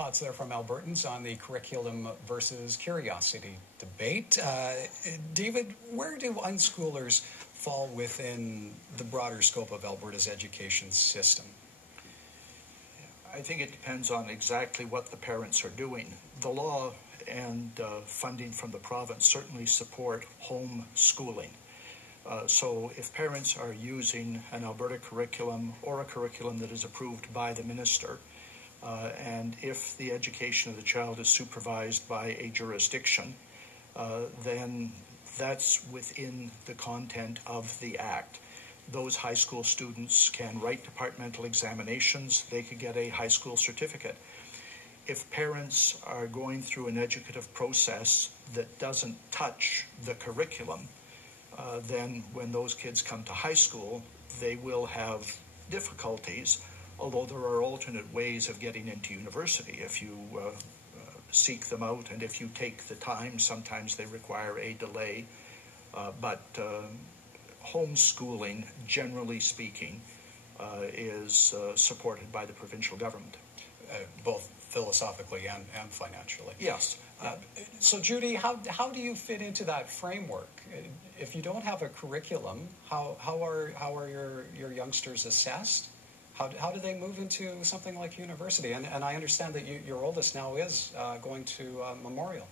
thoughts there from Albertans on the curriculum versus curiosity debate. David, where do unschoolers fall within the broader scope of Alberta's education system? I think it depends on exactly what the parents are doing. The law and funding from the province certainly support home schooling. So if parents are using an Alberta curriculum or a curriculum that is approved by the minister, and if the education of the child is supervised by a jurisdiction, then that's within the content of the Act. Those high school students can write departmental examinations. They could get a high school certificate. If parents are going through an educative process that doesn't touch the curriculum, then when those kids come to high school, they will have difficulties, although there are alternate ways of getting into university. If you seek them out and if you take the time, sometimes they require a delay, but homeschooling, generally speaking, is supported by the provincial government. Both philosophically and financially. Yes. So, Judy, how do you fit into that framework? If you don't have a curriculum, how are your youngsters assessed? How do they move into something like university? And I understand that your oldest now is going to Memorial.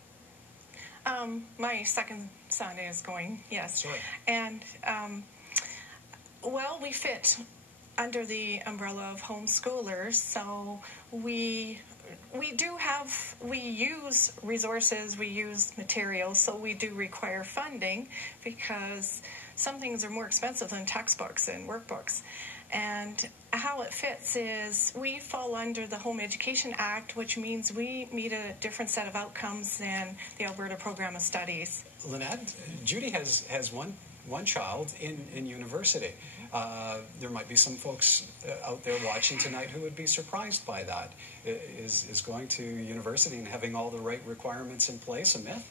My second son is going, yes. Sorry. And, well, we fit under the umbrella of homeschoolers, so we use resources, we use materials, so we do require funding because some things are more expensive than textbooks and workbooks. And how it fits is we fall under the Home Education Act, which means we meet a different set of outcomes than the Alberta Program of Studies. Lynette, Judy has one child in university. There might be some folks out there watching tonight who would be surprised by that. Is going to university and having all the right requirements in place a myth?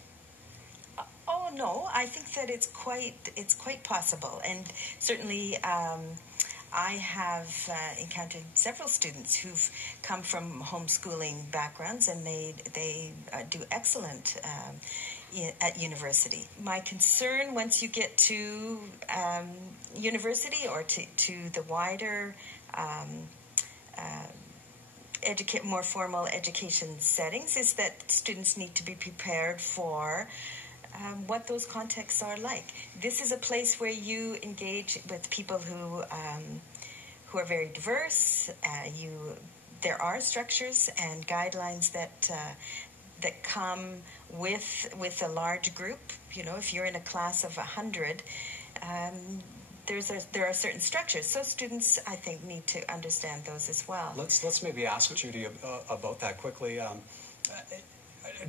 Oh no, I think that it's quite possible, and certainly I have encountered several students who've come from homeschooling backgrounds, and they do excellent at university. My concern once you get to university or to the wider more formal education settings is that students need to be prepared for what those contexts are like. This is a place where you engage with people who are very diverse. There are structures and guidelines that come with a large group. You know, if you're in a class of 100, there are certain structures. So students, I think, need to understand those as well. Let's maybe ask Judy about that quickly.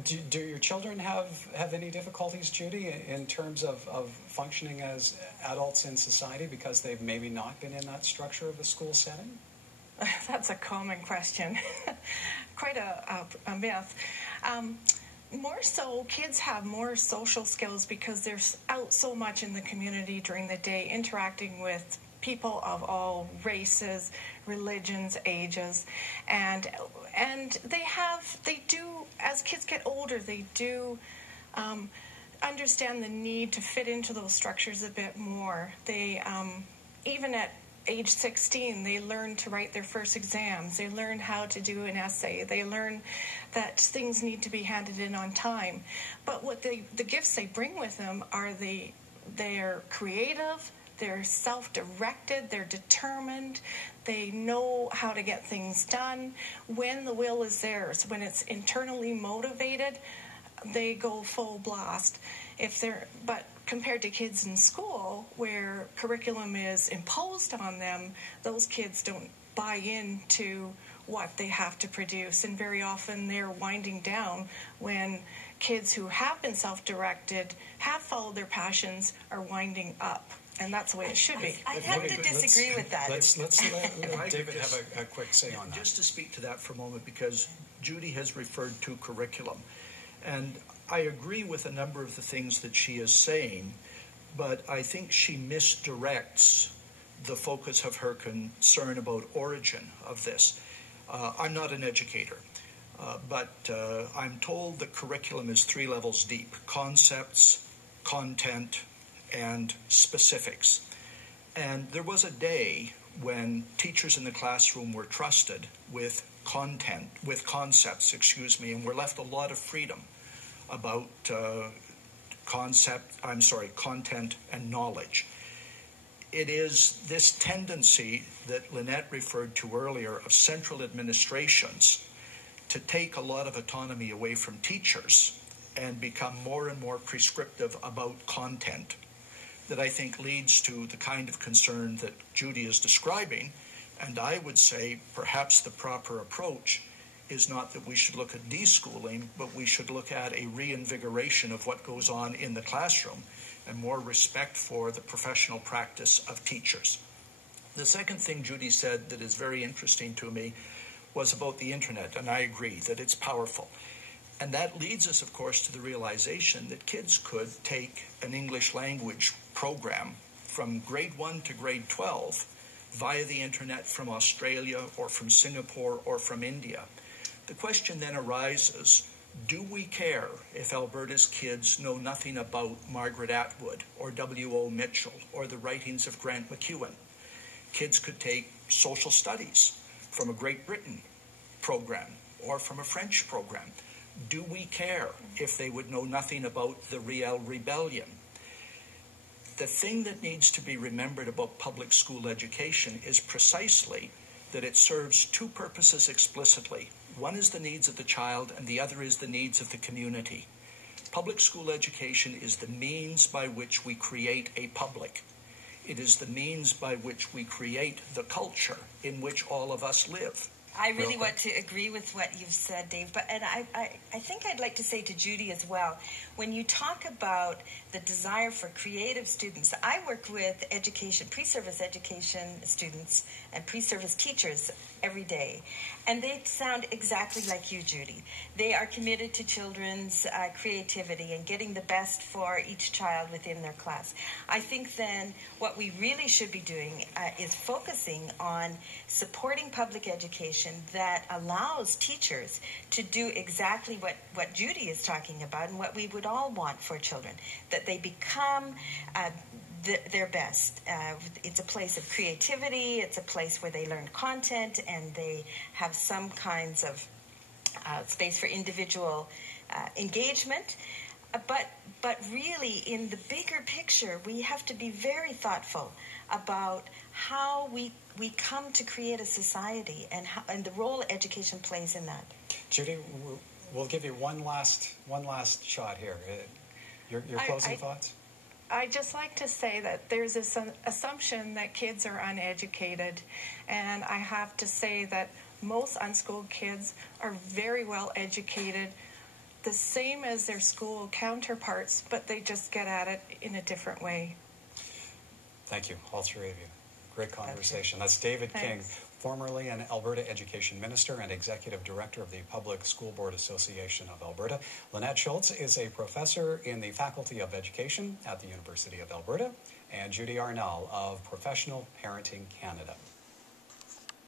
Do your children have any difficulties, Judy, in terms of functioning as adults in society because they've maybe not been in that structure of a school setting? That's a common question. Quite a myth. More so, kids have more social skills because they're out so much in the community during the day, interacting with people of all races, religions, ages, and they do, as kids get older, they do understand the need to fit into those structures a bit more. They even at age 16, they learn to write their first exams. They learn how to do an essay. They learn that things need to be handed in on time. But what the gifts they bring with them are they're creative, they're self-directed, they're determined, they know how to get things done. When the will is theirs, when it's internally motivated, they go full blast. But compared to kids in school, where curriculum is imposed on them, those kids don't buy into what they have to produce, and very often they're winding down when kids who have been self-directed, have followed their passions, are winding up. And that's the way it should be. I have to disagree with that. Let's let David have a quick say on that. Just to speak to that for a moment, because Judy has referred to curriculum. And I agree with a number of the things that she is saying, but I think she misdirects the focus of her concern about origin of this. I'm not an educator. but I'm told the curriculum is 3 levels deep: concepts, content, and specifics. And there was a day when teachers in the classroom were trusted with concepts, and were left a lot of freedom about content and knowledge. It is this tendency that Lynette referred to earlier of central administrations to take a lot of autonomy away from teachers and become more and more prescriptive about content that I think leads to the kind of concern that Judy is describing. And I would say perhaps the proper approach is not that we should look at deschooling, but we should look at a reinvigoration of what goes on in the classroom and more respect for the professional practice of teachers. The second thing Judy said that is very interesting to me was about the internet, and I agree that it's powerful. And that leads us, of course, to the realization that kids could take an English language program from grade 1 to grade 12 via the internet from Australia or from Singapore or from India. The question then arises, do we care if Alberta's kids know nothing about Margaret Atwood or W.O. Mitchell or the writings of Grant McEwen? Kids could take social studies from a Great Britain program or from a French program. Do we care if they would know nothing about the Riel Rebellion? The thing that needs to be remembered about public school education is precisely that it serves 2 purposes explicitly. One is the needs of the child, and the other is the needs of the community. Public school education is the means by which we create a public. It is the means by which we create the culture in which all of us live. I really want to agree with what you've said, Dave, and I think I'd like to say to Judy as well, when you talk about the desire for creative students, I work with pre-service education students and pre-service teachers every day, and they sound exactly like you, Judy. They are committed to children's creativity and getting the best for each child within their class. I think then what we really should be doing is focusing on supporting public education that allows teachers to do exactly what Judy is talking about and what we would all want for children, that they become their best. It's a place of creativity, it's a place where they learn content, and they have some kinds of space for individual engagement. But really, in the bigger picture, we have to be very thoughtful about how we come to create a society and the role education plays in that. Judy, we'll give you one last shot here. Your closing thoughts? I'd just like to say that there's this assumption that kids are uneducated, and I have to say that most unschooled kids are very well educated, the same as their school counterparts, but they just get at it in a different way. Thank you, all 3 of you. Great conversation. That's David King, formerly an Alberta Education Minister and Executive Director of the Public School Board Association of Alberta. Lynette Schultz is a professor in the Faculty of Education at the University of Alberta, and Judy Arnall of Professional Parenting Canada.